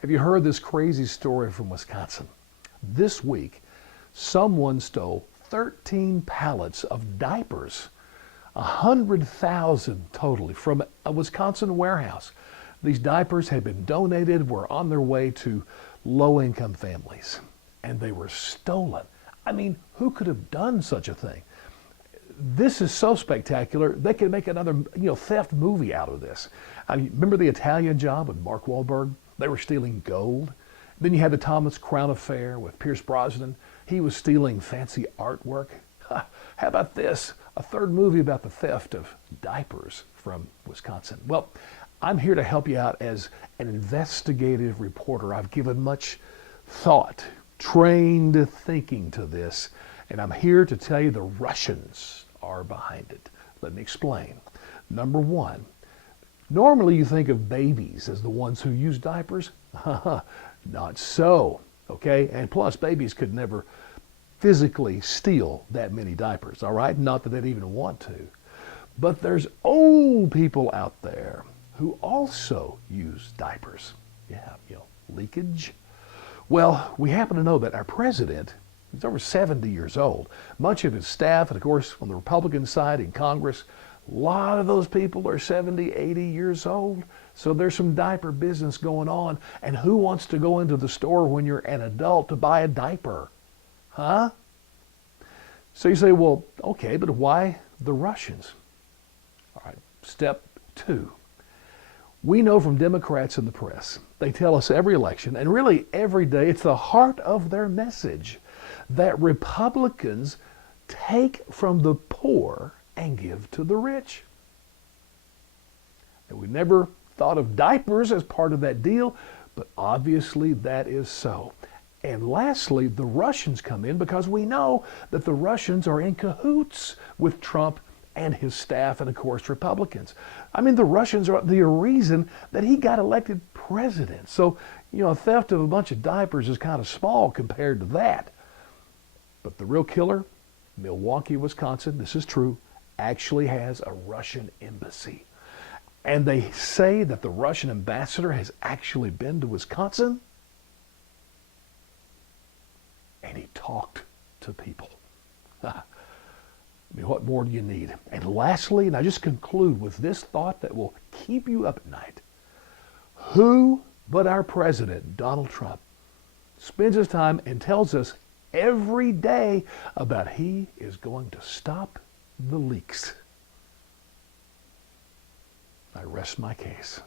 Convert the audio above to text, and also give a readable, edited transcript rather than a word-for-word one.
Have you heard this crazy story from Wisconsin? This week, someone stole 13 pallets of diapers, 100,000 totally, from a Wisconsin warehouse. These diapers had been donated, were on their way to low-income families, and they were stolen. I mean, who could have done such a thing? This is so spectacular, they could make another theft movie out of this. I mean, remember the Italian Job with Mark Wahlberg? They were stealing gold. Then you had the Thomas Crown Affair with Pierce Brosnan. He was stealing fancy artwork. How about this? A third movie about the theft of diapers from Wisconsin. Well, I'm here to help you out as an investigative reporter. I've given much thought, trained thinking to this, and I'm here to tell you the Russians are behind it. Let me explain. Number one, normally you think of babies as the ones who use diapers. Not so, okay? And plus, babies could never physically steal that many diapers, all right? Not that they'd even want to. But there's old people out there who also use diapers. Yeah, leakage. Well, we happen to know that our president is over 70 years old. Much of his staff, and of course, on the Republican side in Congress, a lot of those people are 70, 80 years old. So there's some diaper business going on. And who wants to go into the store when you're an adult to buy a diaper? Huh? So you say, well, okay, but why the Russians? All right, step two. We know from Democrats in the press, they tell us every election, and really every day, it's the heart of their message, that Republicans take from the poor and give to the rich. And we never thought of diapers as part of that deal, but obviously that is so. And lastly, the Russians come in because we know that the Russians are in cahoots with Trump and his staff and, of course, Republicans. I mean, the Russians are the reason that he got elected president. So, a theft of a bunch of diapers is kind of small compared to that. But the real killer, Milwaukee, Wisconsin, this is true, actually has a Russian embassy. And they say that the Russian ambassador has actually been to Wisconsin and he talked to people. I mean, what more do you need? And lastly, and I just conclude with this thought that will keep you up at night. Who but our president, Donald Trump, spends his time and tells us every day about he is going to stop the leaks? I rest my case.